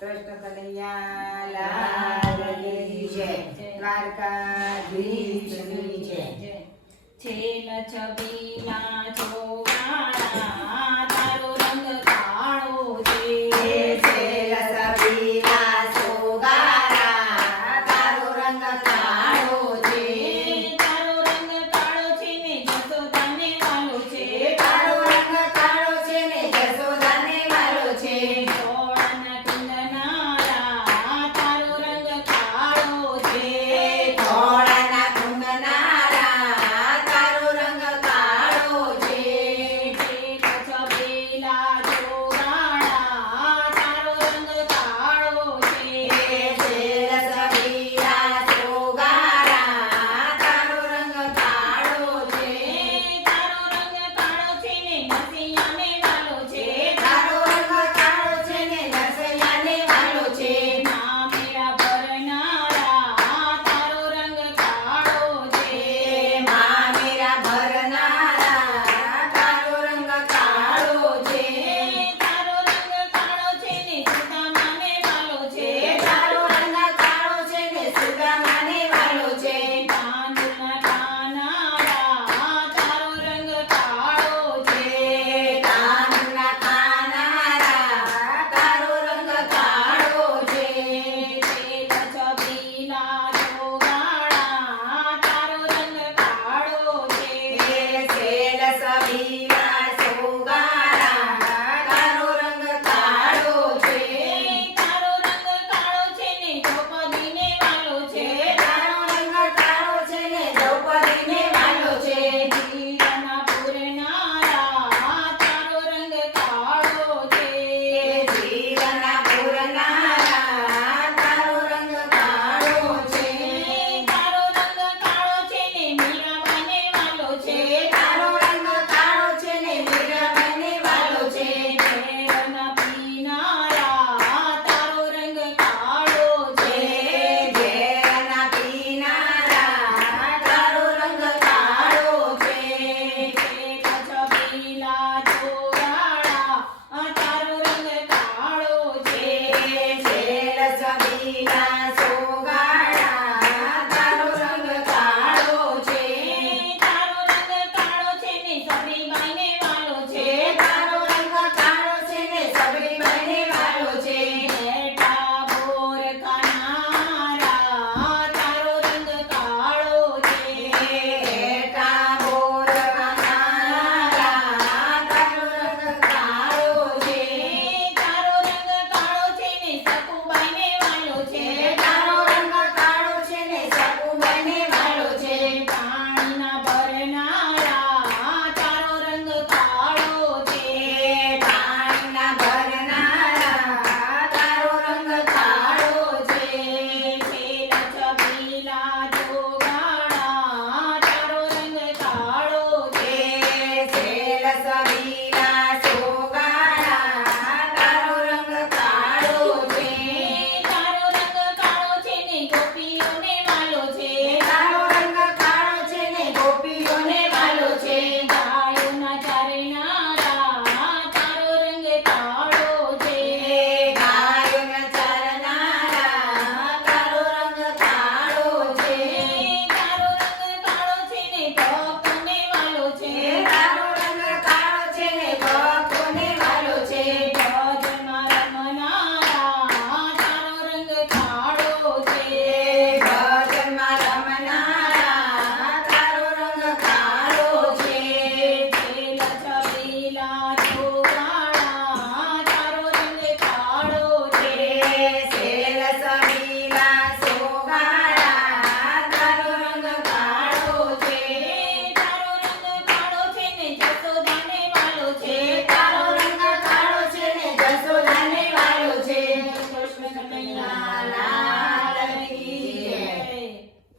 કૃષ્ણ કનૈયા લાલની જય, દ્વારકાધીશની જય. છેલ છબીલા ચોગાળા તારો રંગ કાળો છે. છેલ છબીલા ચોગાળા તારો રંગ કાળો છે. તારો રંગ કાળો છે ને જસોદાને વાલો છે. તારો રંગ કાળો છે ને જસોદાને વાલો છે. ધોળાના કુંદનારા તારો રંગ કાળો છે. ધોળાના કુંદનારા તારો રંગ કાળો છે. છેલ છબીલા ચોગાળા તારો રંગ કાળો છે. છેલ છબીલા ચોગાળા તારો રંગ કાળો છે. તારો રંગ કાળો છે ને નસિયાને વાલો છે. તારો રંગ કાળો છે ને નરસૈયાને વાલો છે. મામેરા ભરનારા તારો રંગ કાળો છે. મામેરા ભરનારા તારો રંગ કાળો છે. તારો રંગ કાળો છે ને સુદામાને વાલો છે. તારો રંગ કાળો છે ને સુદામાને વાલો છે. કાનના કાનાડા તારો રંગ કાળો છે. કાનના કાનારા તારો રંગ કાળો છે. છેલ છબીલા ચોગાળા તારો રંગ કાળો છે. છેલ છબીલા ચોગાળા તારો રંગ કાળો છે. તારો રંગ કાળો છે ને દ્રૌપદીને વાલો છે. તારો રંગ કાળો છે ને દ્રૌપદીને વાલો છે. જીરાના પૂરનારા તારો રંગ કાળો છે. જીવના પૂરનારા તારો રંગ કાળો છે. તારો રંગ કાળો છે ને મીરાબાને વાલો છે. તારો રંગ કાળો છે ને મીરાબાઈને વાલો છે. ઝેરના પીનારા તારો રંગ કાળો છે. ઝેરના પીનારા તારો રંગ કાળો છે. છેલ છબીલા ચોગાળા તારો રંગ કાળો છે. છેલ છબીલા